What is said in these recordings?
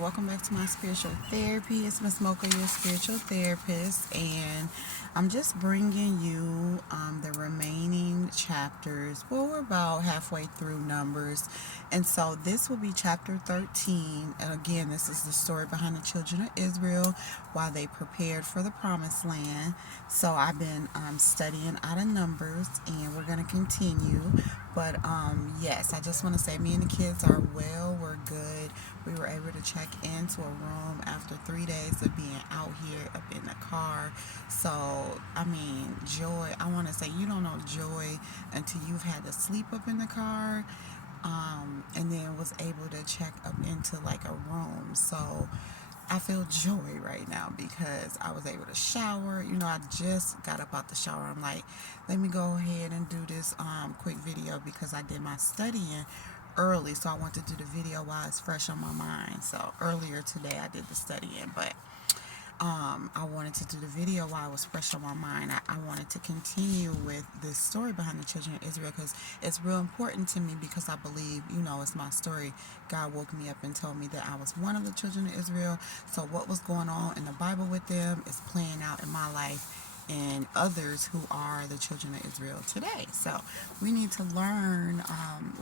welcome back to my spiritual therapy. It's Miss Mocha, your spiritual therapist, and I'm just bringing you the remaining chapters. Well, we're about halfway through Numbers, and so this will be chapter 13. And again, this is the story behind the children of Israel while they prepared for the promised land. So I've been studying out of Numbers, and we're going to continue. But yes, I just want to say me and the kids are well, we're good. We were able to check into a room after 3 days of being out here up in the car. So, I mean, joy, I want to say you don't know joy until you've had to sleep up in the car. And then was able to check up into like a room. So I feel joy right now because I was able to shower. I just got up out the shower. I'm like, let me go ahead and do this quick video because I did my studying early. So I want to do the video while it's fresh on my mind. So earlier today I did the studying, but I wanted to do the video while it was fresh on my mind. I wanted to continue with this story behind the children of Israel because it's real important to me because I believe, it's my story. God woke me up and told me that I was one of the children of Israel. So what was going on in the Bible with them is playing out in my life and others who are the children of Israel today. So we need to learn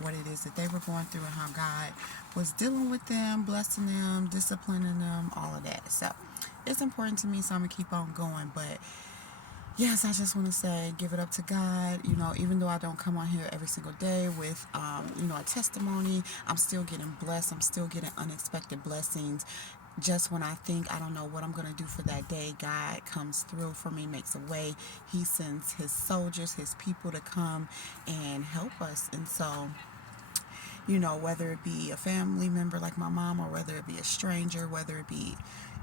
what it is that they were going through and how God was dealing with them, blessing them, disciplining them, all of that. So it's important to me, so I'm going to keep on going. But yes, I just want to say, give it up to God. Even though I don't come on here every single day with, a testimony, I'm still getting blessed. I'm still getting unexpected blessings. Just when I think I don't know what I'm going to do for that day, God comes through for me, makes a way. He sends his soldiers, his people to come and help us. And so, whether it be a family member like my mom or whether it be a stranger, whether it be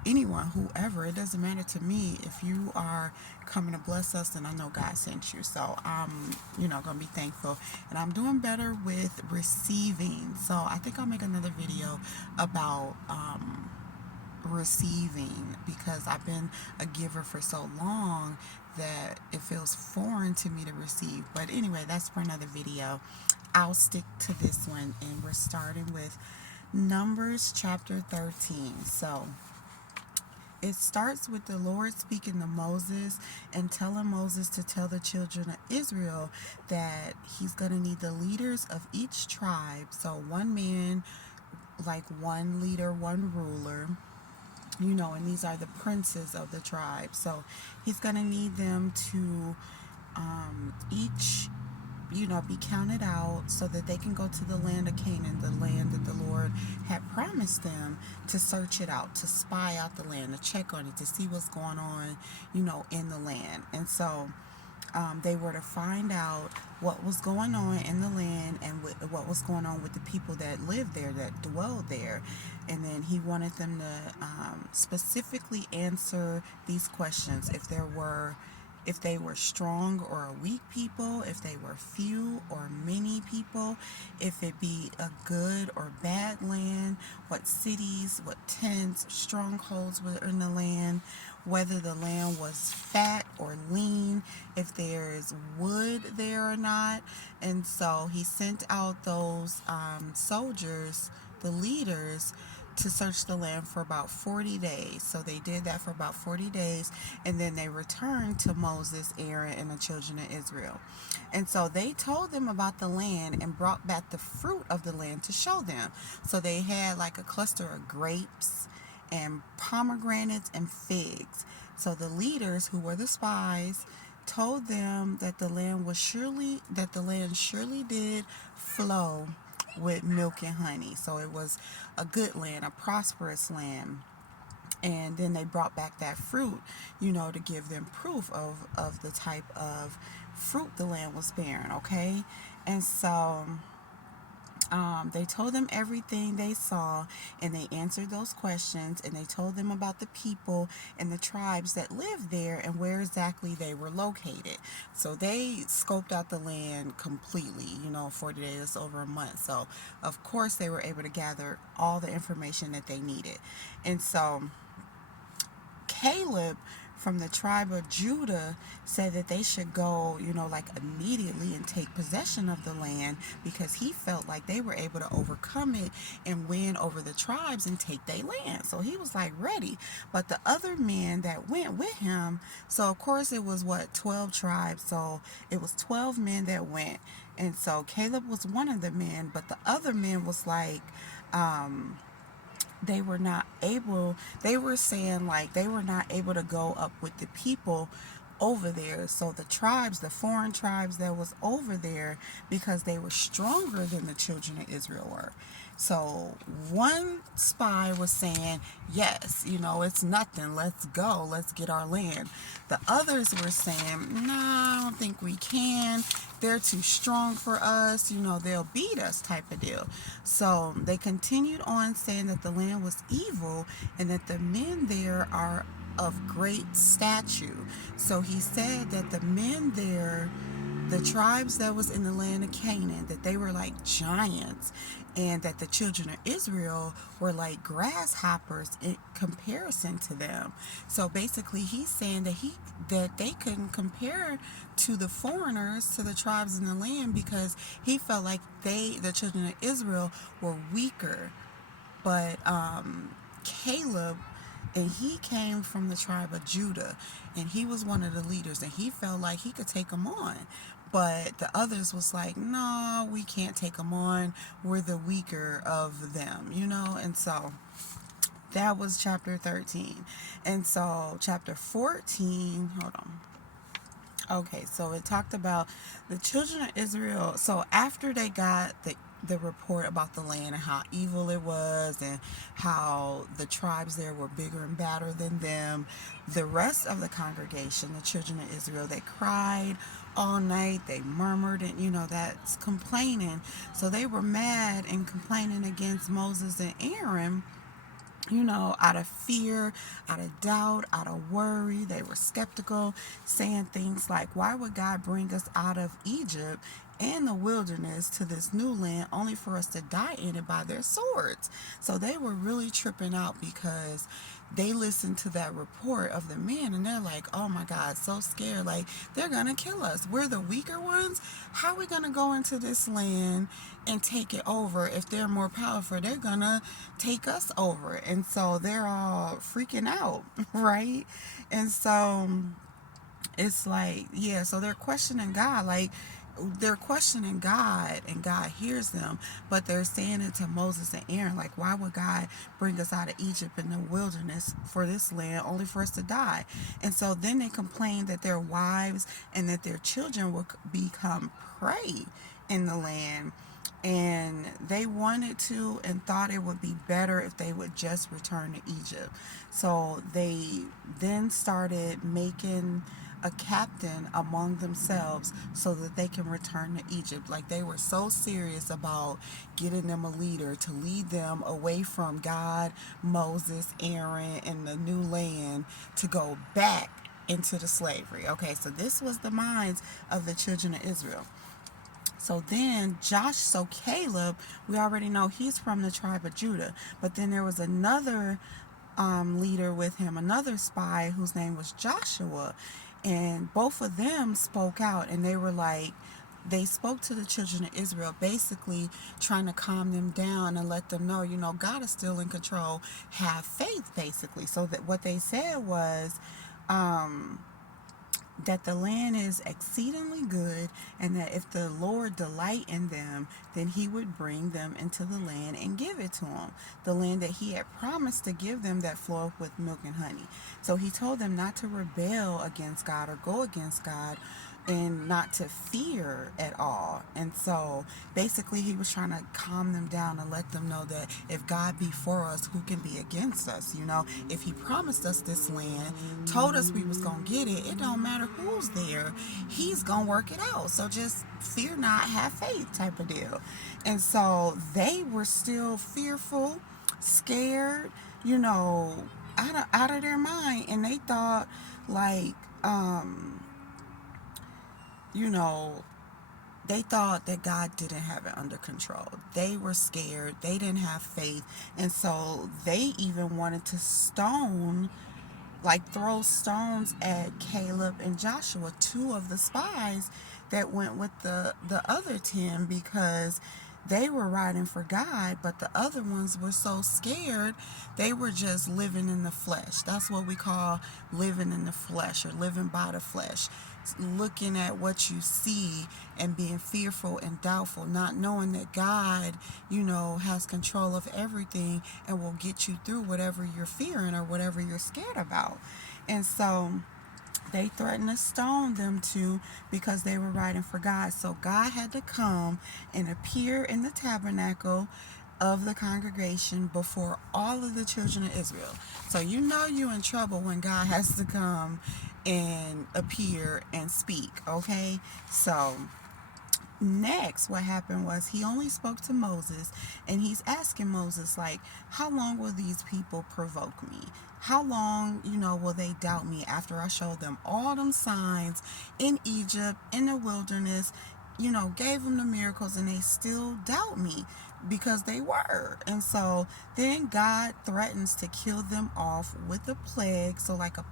anyone, whoever, it doesn't matter to me. If you are coming to bless us, then I know God sent you. So I'm, going to be thankful. And I'm doing better with receiving. So I think I'll make another video about receiving because I've been a giver for so long that it feels foreign to me to receive. But anyway, that's for another video. I'll stick to this one, and we're starting with Numbers chapter 13. So it starts with the Lord speaking to Moses and telling Moses to tell the children of Israel that he's going to need the leaders of each tribe. So one man, like one leader, one ruler, and these are the princes of the tribe. So he's going to need them to each, be counted out so that they can go to the land of Canaan, the land that the Lord had promised them, to search it out, to spy out the land, to check on it, to see what's going on, in the land. And so they were to find out what was going on in the land and what was going on with the people that lived there, that dwelled there. And then he wanted them to specifically answer these questions. If they were strong or weak people, if they were few or many people, if it be a good or bad land, what cities, what tents, strongholds were in the land, whether the land was fat or lean, if there's wood there or not. And so he sent out those soldiers, the leaders, to search the land for about 40 days. So they did that for about 40 days, and then they returned to Moses, Aaron, and the children of Israel. And so they told them about the land and brought back the fruit of the land to show them. So they had like a cluster of grapes and pomegranates and figs. So the leaders, who were the spies, told them that the land surely did flow with milk and honey. So it was a good land, a prosperous land. And then they brought back that fruit, to give them proof of the type of fruit the land was bearing, okay? And so they told them everything they saw, and they answered those questions, and they told them about the people and the tribes that lived there and where exactly they were located. So they scoped out the land completely, 40 days, over a month. So of course they were able to gather all the information that they needed. And so Caleb from the tribe of Judah said that they should go, like immediately and take possession of the land because he felt like they were able to overcome it and win over the tribes and take their land. So he was like ready. But the other men that went with him, so of course it was 12 tribes. So it was 12 men that went. And so Caleb was one of the men, but the other men was like, they were not able, they were saying like they were not able to go up with the people over there. So the tribes, the foreign tribes that was over there, because they were stronger than the children of Israel were. So one spy was saying, yes, it's nothing. Let's go. Let's get our land. The others were saying, no, I don't think we can. They're too strong for us. They'll beat us type of deal. So they continued on saying that the land was evil and that the men there are of great stature. So he said that the men there, the tribes that was in the land of Canaan, that they were like giants, and that the children of Israel were like grasshoppers in comparison to them. So basically he's saying that they couldn't compare to the foreigners, to the tribes in the land, because he felt like the children of Israel, were weaker. But Caleb, and he came from the tribe of Judah, and he was one of the leaders, and he felt like he could take them on. But the others was like, no, we can't take them on. We're the weaker of them, And so that was chapter 13. And so chapter 14, hold on. Okay, so it talked about the children of Israel. So after they got the report about the land and how evil it was and how the tribes there were bigger and badder than them, the rest of the congregation, the children of Israel, they cried all night. They murmured, and that's complaining. So they were mad and complaining against Moses and Aaron, out of fear, out of doubt, out of worry. They were skeptical, saying things like, why would God bring us out of Egypt and the wilderness to this new land only for us to die in it by their swords? So they were really tripping out because they listened to that report of the men, and they're like, oh my God, so scared. Like, they're going to kill us. We're the weaker ones. How are we going to go into this land and take it over? If they're more powerful, they're going to take us over. And so they're all freaking out, right? And so it's like, yeah, so they're questioning God. Like, they're questioning God, and God hears them, but they're saying it to Moses and Aaron, like, why would God bring us out of Egypt in the wilderness for this land only for us to die? And so then they complained that their wives and that their children would become prey in the land, and they wanted to and thought it would be better if they would just return to Egypt. So they then started making a captain among themselves so that they can return to Egypt. Like, they were so serious about getting them a leader to lead them away from God, Moses, Aaron, and the new land to go back into the slavery. Okay, so this was the minds of the children of Israel. So then so Caleb, we already know he's from the tribe of Judah, but then there was another leader with him, another spy whose name was Joshua, and both of them spoke out, and they were like, they spoke to the children of Israel, basically trying to calm them down and let them know, God is still in control. Have faith, basically. So that what they said was, that the land is exceedingly good, and that if the Lord delight in them, then he would bring them into the land and give it to them, the land that he had promised to give them, that floweth with milk and honey. So he told them not to rebel against God or go against God, and not to fear at all. And so basically he was trying to calm them down and let them know that if God be for us, who can be against us? If he promised us this land, told us we was gonna get it, it don't matter who's there, he's gonna work it out. So just fear not, have faith type of deal. And so they were still fearful, scared, out of their mind, and they thought like they thought that God didn't have it under control. They were scared. They didn't have faith. And so they even wanted to stone like throw stones at Caleb and Joshua, two of the spies that went with the other 10, because they were riding for God, but the other ones were so scared, they were just living in the flesh. That's what we call living in the flesh, or living by the flesh. Looking at what you see and being fearful and doubtful, not knowing that God, has control of everything and will get you through whatever you're fearing or whatever you're scared about. And so they threatened to stone them too, because they were writing for God. So God had to come and appear in the tabernacle of the congregation before all of the children of Israel. So you're in trouble when God has to come and appear and speak, okay? So next, what happened was he only spoke to Moses, and he's asking Moses, like, how long will these people provoke me? How long, will they doubt me after I show them all them signs in Egypt, in the wilderness, gave them the miracles, and they still doubt me? Because they were. And so then God threatens to kill them off with a plague, so like a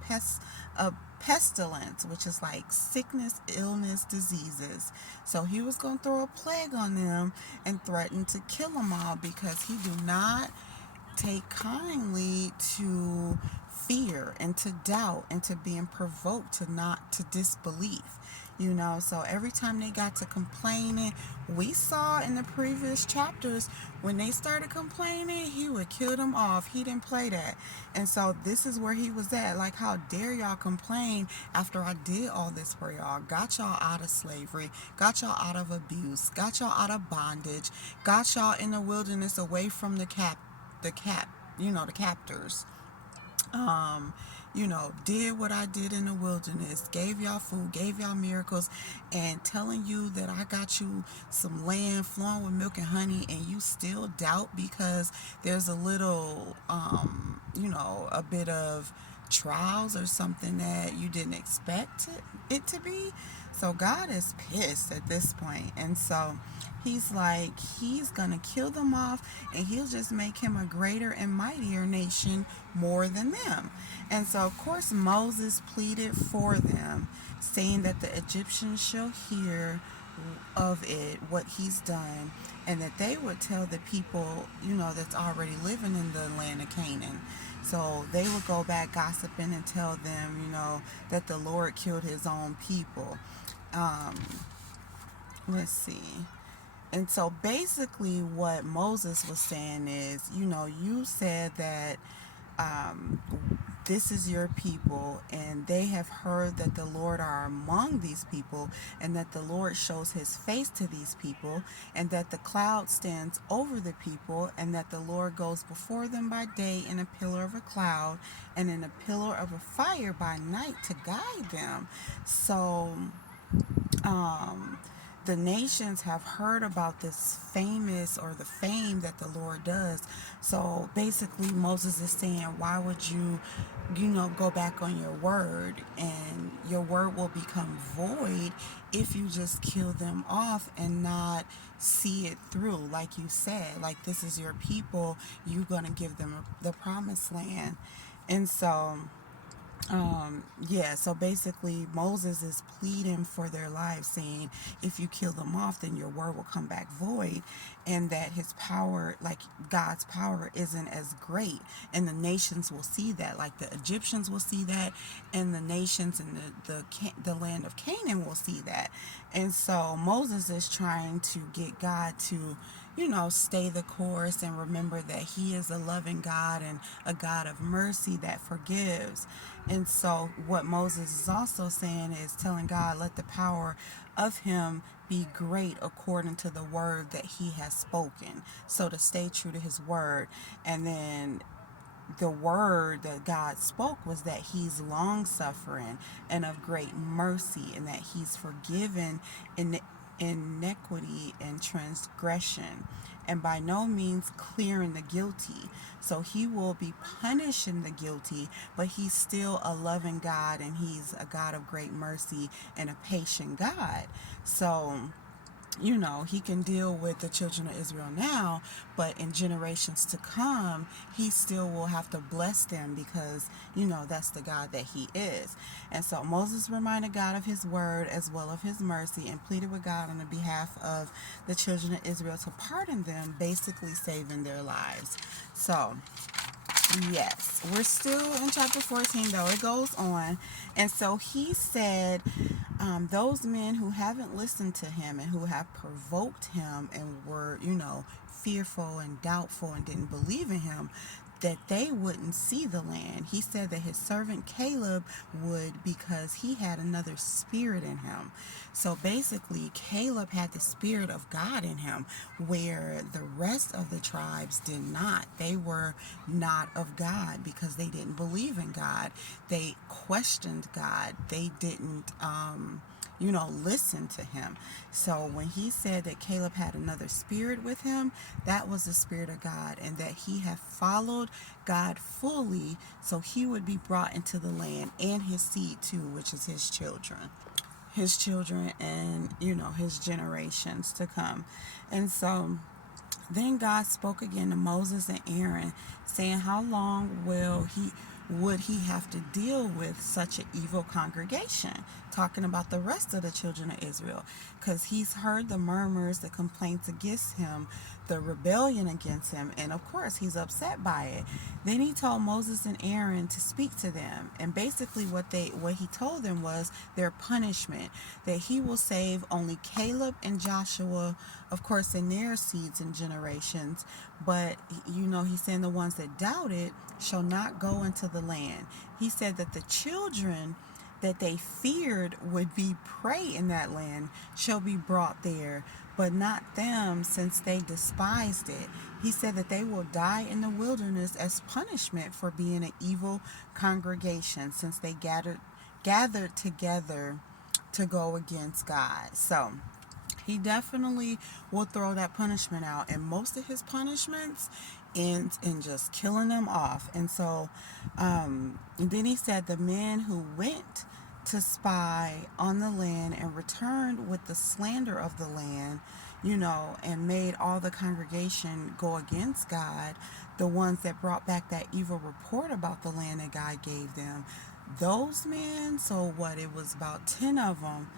pestilence, which is like sickness, illness, diseases. So he was going to throw a plague on them and threaten to kill them all, because he do not take kindly to fear and to doubt and to being provoked to disbelief. So every time they got to complaining, we saw in the previous chapters, when they started complaining, he would kill them off. He didn't play that. And so this is where he was at. Like, how dare y'all complain after I did all this for y'all? Got y'all out of slavery, got y'all out of abuse, got y'all out of bondage, got y'all in the wilderness away from the captors. um did what I did in the wilderness, gave y'all food, gave y'all miracles, and telling you that I got you some land flowing with milk and honey, and you still doubt because there's a little a bit of trials or something that you didn't expect it to be. So God is pissed at this point, and so he's like, he's gonna kill them off, and he'll just make him a greater and mightier nation more than them. And so, of course, Moses pleaded for them, saying that the Egyptians shall hear of it, what he's done, and that they would tell the people, that's already living in the land of Canaan. So they would go back gossiping and tell them, that the Lord killed his own people. Um, let's see. And so basically, what Moses was saying is, you said that um, this is your people, and they have heard that the Lord are among these people, and that the Lord shows his face to these people, and that the cloud stands over the people, and that the Lord goes before them by day in a pillar of a cloud and in a pillar of a fire by night to guide them. So um, the nations have heard about this famous, or the fame that the Lord does. So basically, Moses is saying, why would you, go back on your word, and your word will become void if you just kill them off and not see it through. Like you said, like, this is your people, you're going to give them the promised land. And so yeah, so basically Moses is pleading for their lives, saying, if you kill them off, then your word will come back void, and that his power, like God's power, isn't as great. And the nations will see that, like the Egyptians will see that, and the nations in the land of Canaan will see that. And so Moses is trying to get God to, stay the course and remember that he is a loving God and a God of mercy that forgives. And so what Moses is also saying is telling God, let the power of him be great according to the word that he has spoken. So to stay true to his word. And then the word that God spoke was that he's long suffering and of great mercy, and that he's forgiven iniquity and transgression, and by no means clearing the guilty. So he will be punishing the guilty, but he's still a loving God, and he's a God of great mercy and a patient God. So he can deal with the children of Israel now, but in generations to come, he still will have to bless them because, that's the God that he is. And so Moses reminded God of his word as well of his mercy and pleaded with God on the behalf of the children of Israel to pardon them, basically saving their lives. So, yes, we're still in chapter 14, though. It goes on. And so he said, those men who haven't listened to him and who have provoked him and were, fearful and doubtful and didn't believe in him, that they wouldn't see the land. He said that his servant Caleb would because he had another spirit in him. So basically, Caleb had the spirit of God in him, where the rest of the tribes did not. They were not of God because they didn't believe in God. They questioned God. They didn't listen to him. So when he said that Caleb had another spirit with him, that was the spirit of God, and that he had followed God fully so he would be brought into the land, and his seed too, which is his children. His children and, his generations to come. And so then God spoke again to Moses and Aaron, saying, how long would he have to deal with such an evil congregation? Talking about the rest of the children of Israel, because he's heard the murmurs, the complaints against him, the rebellion against him, and of course he's upset by it. Then he told Moses and Aaron to speak to them, and basically what he told them was their punishment, that he will save only Caleb and Joshua, of course, in their seeds and generations, but he's saying the ones that doubted shall not go into the land. He said that the children that they feared would be prey in that land shall be brought there, but not them, since they despised it. He said that they will die in the wilderness as punishment for being an evil congregation, since they gathered together to go against God. So he definitely will throw that punishment out, and most of his punishments ends in just killing them off. And so then he said the men who went to spy on the land and returned with the slander of the land, and made all the congregation go against God, the ones that brought back that evil report about the land that God gave them, those men, so what, it was about 10 of them,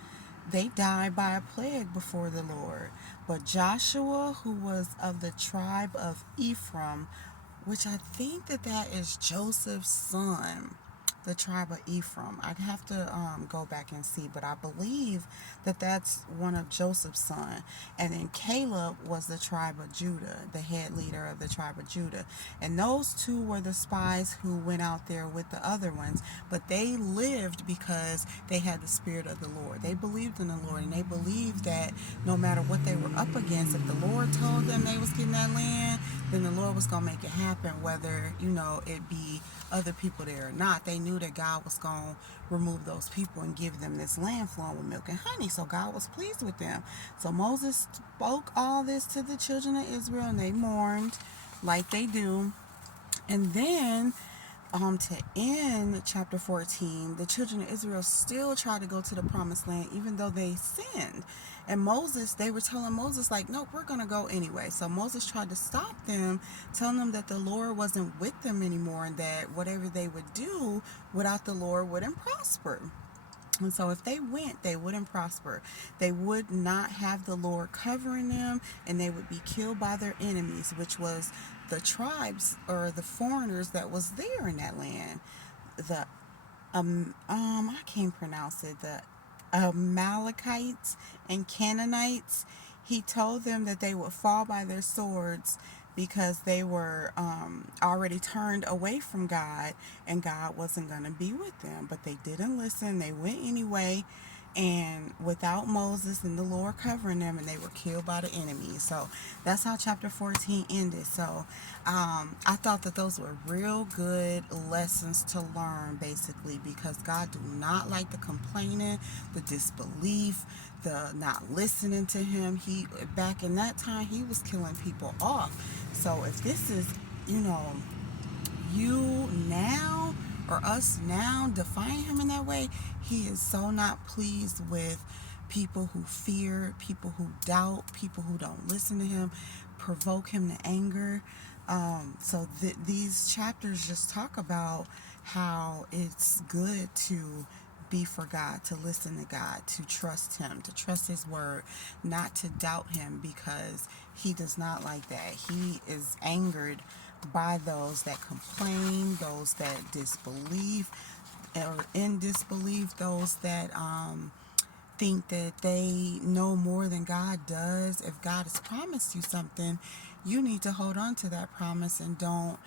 they died by a plague before the Lord. But Joshua, who was of the tribe of Ephraim, which I think that is Joseph's son, the tribe of Ephraim. I'd have to go back and see, but I believe that that's one of Joseph's sons. And then Caleb was the tribe of Judah, the head leader of the tribe of Judah. And those two were the spies who went out there with the other ones, but they lived because they had the spirit of the Lord. They believed in the Lord, and they believed that no matter what they were up against, if the Lord told them they was getting that land, then the Lord was going to make it happen, whether, it be other people there or not. They knew that God was going to remove those people and give them this land flowing with milk and honey. So God was pleased with them. So Moses spoke all this to the children of Israel, and they mourned like they do. And then to end chapter 14, the children of Israel still tried to go to the promised land even though they sinned. And they were telling Moses, like, nope, we're going to go anyway. So Moses tried to stop them, telling them that the Lord wasn't with them anymore, and that whatever they would do without the Lord wouldn't prosper. And so if they went, they wouldn't prosper. They would not have the Lord covering them, and they would be killed by their enemies, which was the tribes or the foreigners that was there in that land. The I can't pronounce it. The Amalekites and Canaanites. He told them that they would fall by their swords because they were already turned away from God, and God wasn't going to be with them. But they didn't listen. They went anyway, and without Moses and the Lord covering them, and they were killed by the enemy. So that's how chapter 14 ended. So I thought that those were real good lessons to learn, basically, because God do not like the complaining, the disbelief, the not listening to him. Back in that time, he was killing people off. So if this is, you now or us now define him in that way, he is so not pleased with people who fear, people who doubt, people who don't listen to him, provoke him to anger. These chapters just talk about how it's good to be for God, to listen to God, to trust him, to trust his word, not to doubt him, because he does not like that. He is angered by those that complain, those that disbelieve or in disbelief, those that think that they know more than God does. If God has promised you something, you need to hold on to that promise and don't,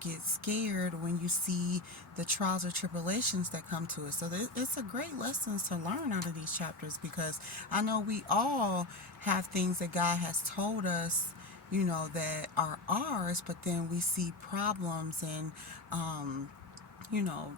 get scared when you see the trials or tribulations that come to us. So it's a great lesson to learn out of these chapters, because I know we all have things that God has told us, that are ours, but then we see problems and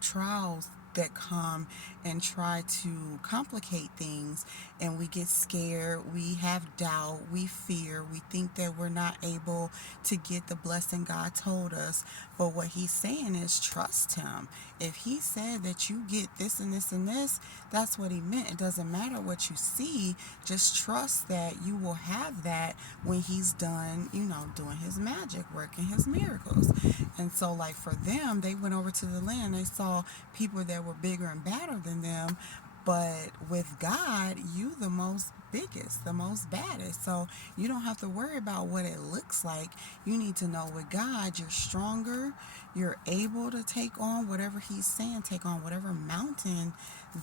trials that come and try to complicate things, and we get scared, we have doubt, we fear, we think that we're not able to get the blessing God told us. But what he's saying is trust him. If he said that you get this and this and this, that's what he meant. It doesn't matter what you see, just trust that you will have that when he's done, doing his magic, working his miracles. And so, like, for them, they went over to the land, they saw people that were bigger and badder than them. But with God, you the most biggest, the most baddest. So you don't have to worry about what it looks like. You need to know with God, you're stronger. You're able to take on whatever he's saying, take on whatever mountain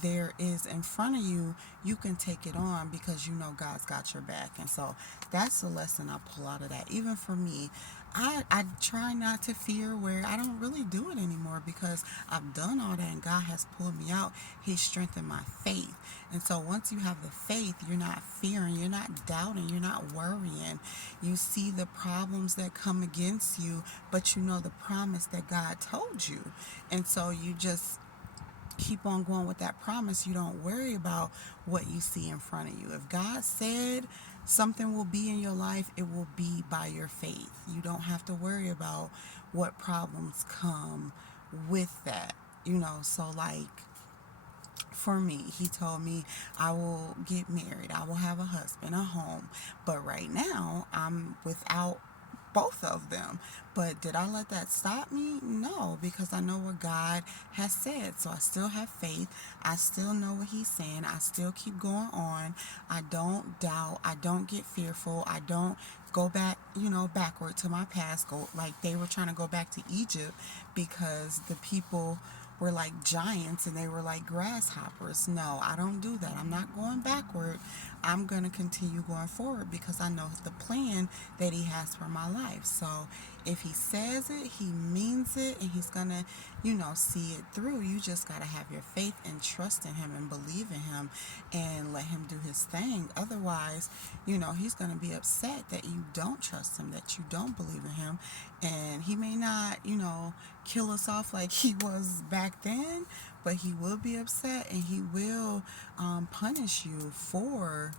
there is in front of you. You can take it on because you know God's got your back. And so that's the lesson I pull out of that. Even for me, I try not to fear, where I don't really do it anymore, because I've done all that and God has pulled me out. He strengthened my faith. And so once you have the faith, you're not fearing, you're not doubting, you're not worrying. You see the problems that come against you, but you know the promise that God told you. And so you just keep on going with that promise. You don't worry about what you see in front of you. If God said something will be in your life, it will be by your faith. You don't have to worry about what problems come with that. So like for me, he told me I will get married, I will have a husband, a home. But right now, I'm without both of them. But did I let that stop me? No, because I know what God has said. So I still have faith. I still know what he's saying. I still keep going on. I don't doubt. I don't get fearful. I don't go back, backward to my past. Go like they were trying to go back to Egypt because the people were like giants and they were like grasshoppers. No, I don't do that. I'm not going backward. I'm going to continue going forward because I know the plan that he has for my life. So if he says it, he means it, and he's going to, see it through. You just got to have your faith and trust in him and believe in him and let him do his thing. Otherwise, he's going to be upset that you don't trust him, that you don't believe in him. And he may not, kill us off like he was back then, but he will be upset, and he will punish you for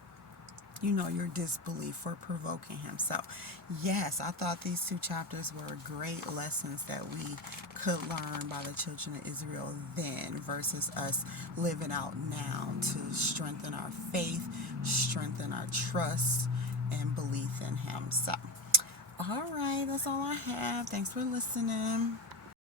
your disbelief, for provoking him. So yes, I thought these two chapters were great lessons that we could learn by the children of Israel then versus us living out now, to strengthen our faith, strengthen our trust and belief in him. So all right, that's all I have. Thanks for listening.